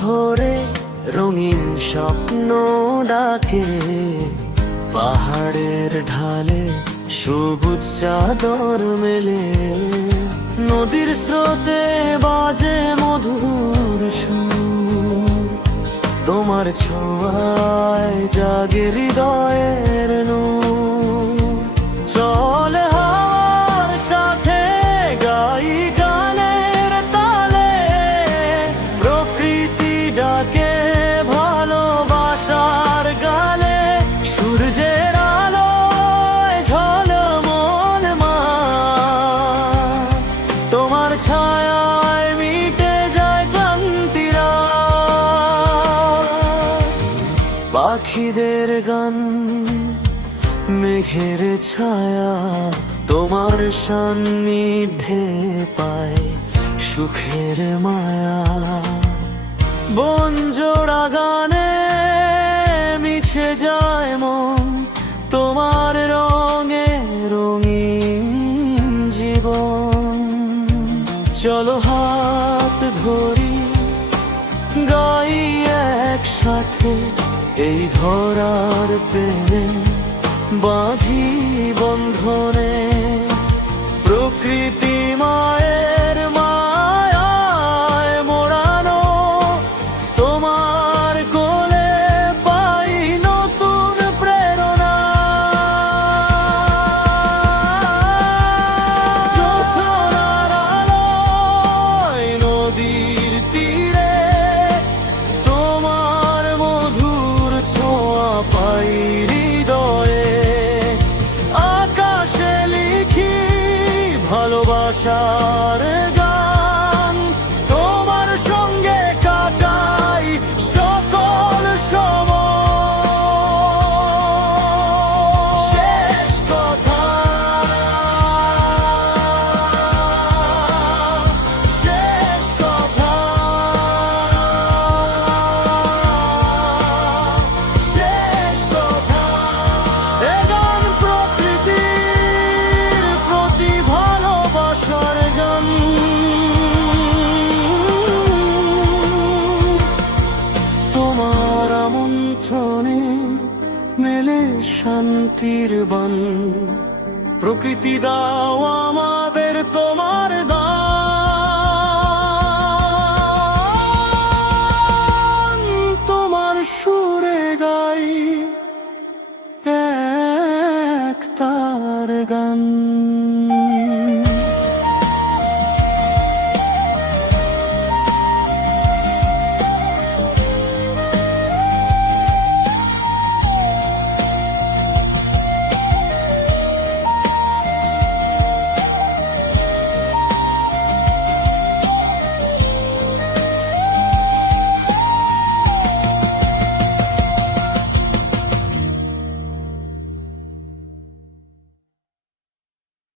ভোরে রঙিন স্বপ্ন ডাকে, পাহাড়ের ঢালে সবুজ চাদর মেলে, নদীর স্রোতে বাজে মধুর সুর, তোমার ছোঁয়ায় জাগে হৃদয়ের নূর। চলে হাওয়ার সাথে গাই গানের তালে, প্রকৃতি ডাকে ভালোবাসার গালে, সূর্যের আলোয় ঝলমল মাঠ, তোমার ছায়ায় মিটে যায় ক্লান্তিরা। পাখিদের গান, মেঘের ছায়া, তোমার সান্নিধ্যে পায় সুখের মায়া। বনজোড়া গানে মিশে যায় মন, তোমার রঙে রঙিন জীবন। চলো হাত ধরি, গাই একসাথে, এই ধরার প্রেমে বাঁধি বন্ধনে। প্রকৃতি মায়ের মায়ায় মোড়ানো, তোমার কোলে পাই নতুন প্রেরণা। জোছনার আলোয় নদীর তীরে, তোমার মধুর ছোঁয়া পাই হৃদয়ে। আকাশে লিখি ভালোবাসার গান, তোমার সঙ্গে কাটাই সকল সময়। শেষ কথা, শেষ কথা, শেষ কথা। এ গান প্রকৃতির প্রতি ভালোবাসার গান, তোমার আমন্ত্রণে মেলে শান্তির বান। প্রকৃতি দাও আমাদের তোমার